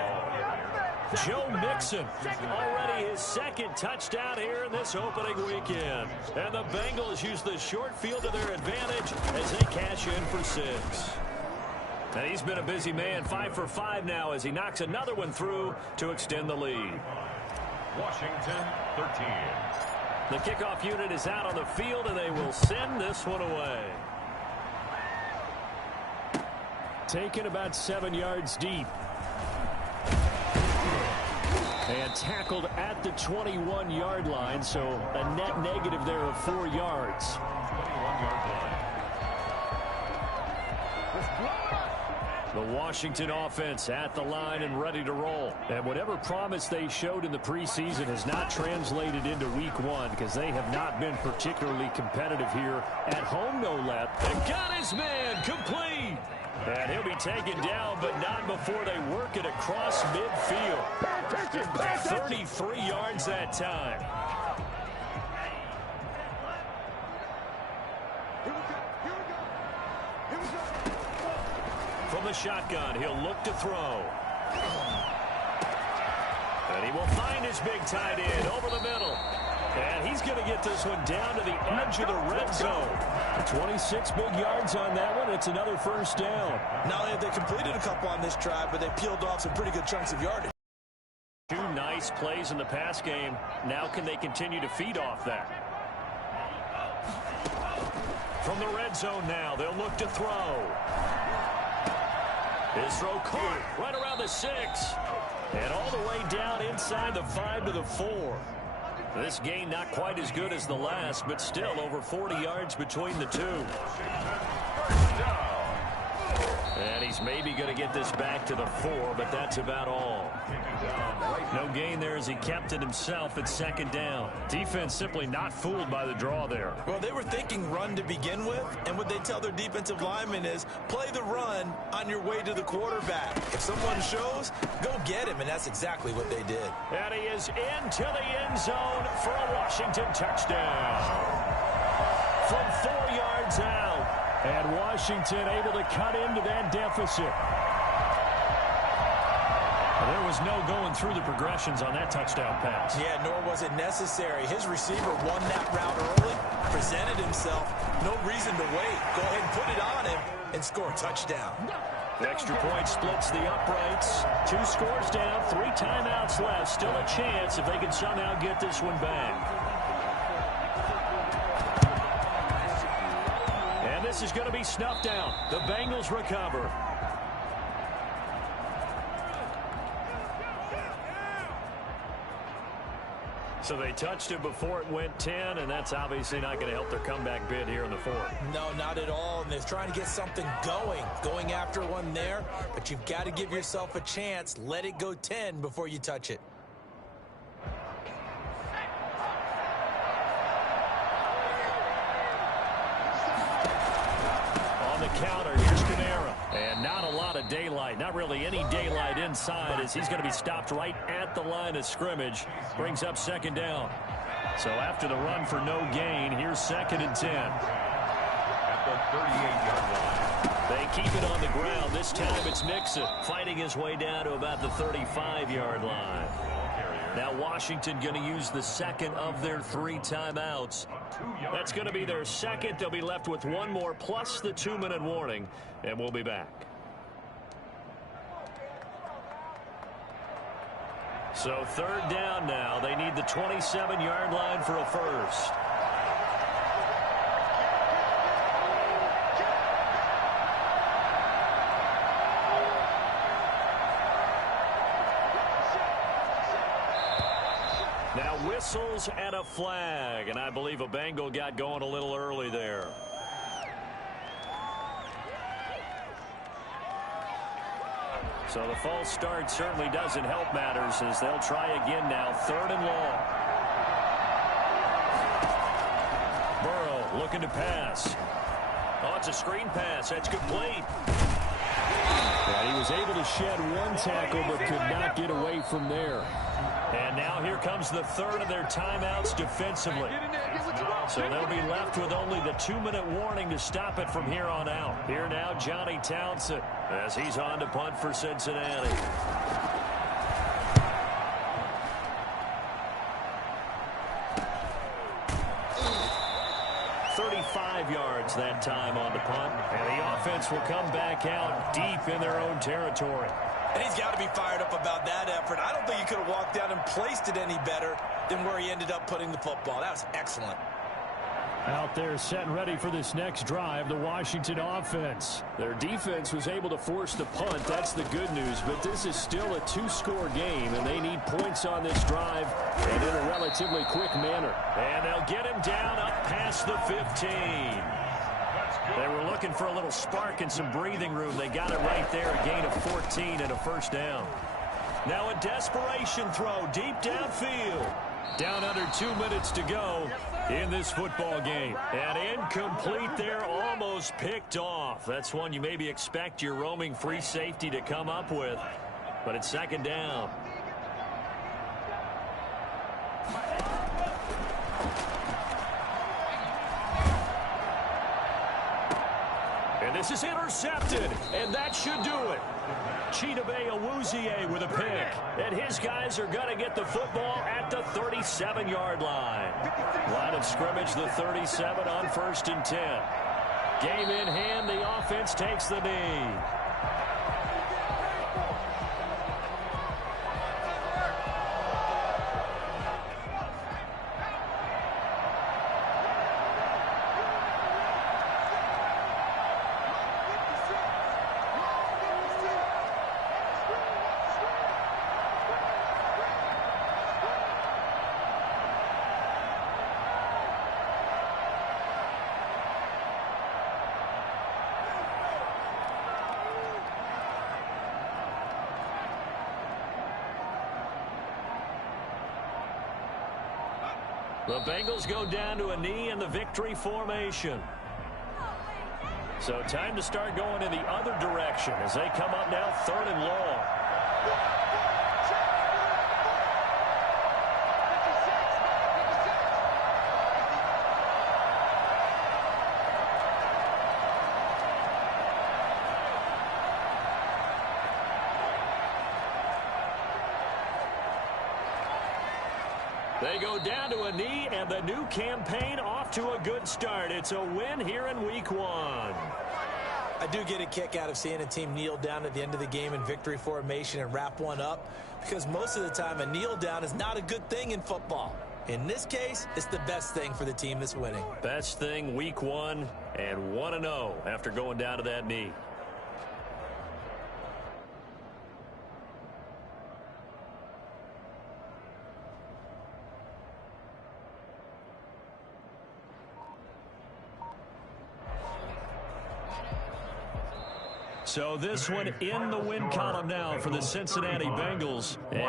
Joe Mixon, already his 2nd touchdown here in this opening weekend. And the Bengals use the short field to their advantage as they cash in for 6. And he's been a busy man, 5 for 5 now as he knocks another one through to extend the lead. Washington 13. The kickoff unit is out on the field, and they will send this one away. Taken about 7 yards deep. And tackled at the 21-yard line, so a net negative there of 4 yards. 21-yard line. The Washington offense at the line and ready to roll. And whatever promise they showed in the preseason has not translated into week 1 because they have not been particularly competitive here at home, no less. And got his man complete. And he'll be taken down, but not before they work it across midfield. 33 yards that time. From the shotgun, he'll look to throw. And he will find his big tight end over the middle. And he's going to get this one down to the edge of the red zone. 26 big yards on that one. It's another 1st down. Not only have they completed a couple on this drive, but they peeled off some pretty good chunks of yardage. 2 nice plays in the pass game. Now can they continue to feed off that? From the red zone now, they'll look to throw. His throw caught right around the 6. And all the way down inside the 5 to the 4. This gain not quite as good as the last, but still over 40 yards between the two. And he's maybe going to get this back to the 4, but that's about all. No gain there as he kept it himself at second down. Defense simply not fooled by the draw there. Well, they were thinking run to begin with, and what they tell their defensive linemen is play the run on your way to the quarterback. If someone shows, go get him, and that's exactly what they did. And he is into the end zone for a Washington touchdown. From 4 yards out. And Washington able to cut into that deficit. There was no going through the progressions on that touchdown pass. Yeah, nor was it necessary. His receiver won that route early, presented himself. No reason to wait. Go ahead and put it on him and score a touchdown. The extra point splits the uprights. 2 scores down, 3 timeouts left. Still a chance if they can somehow get this one back. This is going to be snuffed out. The Bengals recover. So they touched it before it went 10, and that's obviously not going to help their comeback bid here in the 4th. No, not at all. And they're trying to get something going after one there. But you've got to give yourself a chance. Let it go 10 before you touch it. Counter, here's Kamara. And not a lot of daylight, not really any daylight inside as he's going to be stopped right at the line of scrimmage. Brings up second down. So after the run for no gain, here's 2nd and 10. At the 38-yard line. They keep it on the ground. This time it's Mixon fighting his way down to about the 35-yard line. Now Washington going to use the 2nd of their 3 timeouts. That's going to be their 2nd. They'll be left with 1 more plus the 2-minute warning, and we'll be back. So 3rd down now. They need the 27-yard line for a first. Now whistles and a flag, and I believe a Bengal got going a little early there. So the false start certainly doesn't help matters as they'll try again now. 3rd and long. Burrow looking to pass. Oh, it's a screen pass. That's complete. Yeah, he was able to shed 1 tackle but could not get away from there. And now here comes the 3rd of their timeouts defensively. So they'll be left with only the 2-minute warning to stop it from here on out. Here now, Johnny Townsend as he's on to punt for Cincinnati. Yards that time on the punt, and the offense will come back out deep in their own territory. And he's got to be fired up about that effort. I don't think he could have walked out and placed it any better than where he ended up putting the football. That was excellent. Out there set and ready for this next drive, the Washington offense. Their defense was able to force the punt. That's the good news, but this is still a 2-score game, and they need points on this drive and in a relatively quick manner. And they'll get him down up past the 15. They were looking for a little spark and some breathing room. They got it right there, a gain of 14 and a first down. Now a desperation throw deep downfield. Down under 2 minutes to go in this football game. And incomplete there, almost picked off. That's one you maybe expect your roaming free safety to come up with. But it's 2nd down. And this is intercepted, and that should do it. Chidobe Awuzie with a pick, and his guys are going to get the football at the 37-yard line. Line of scrimmage, the 37 on 1st and 10. Game in hand, the offense takes the knee. The Bengals go down to a knee in the victory formation. So time to start going in the other direction as they come up now 3rd and long. They go down to a knee, and the new campaign off to a good start. It's a win here in Week 1. I do get a kick out of seeing a team kneel down at the end of the game in victory formation and wrap one up, because most of the time a kneel down is not a good thing in football. In this case, it's the best thing for the team that's winning. Best thing Week 1 and 1-0 after going down to that knee. So this one in the win column now for the Cincinnati Bengals.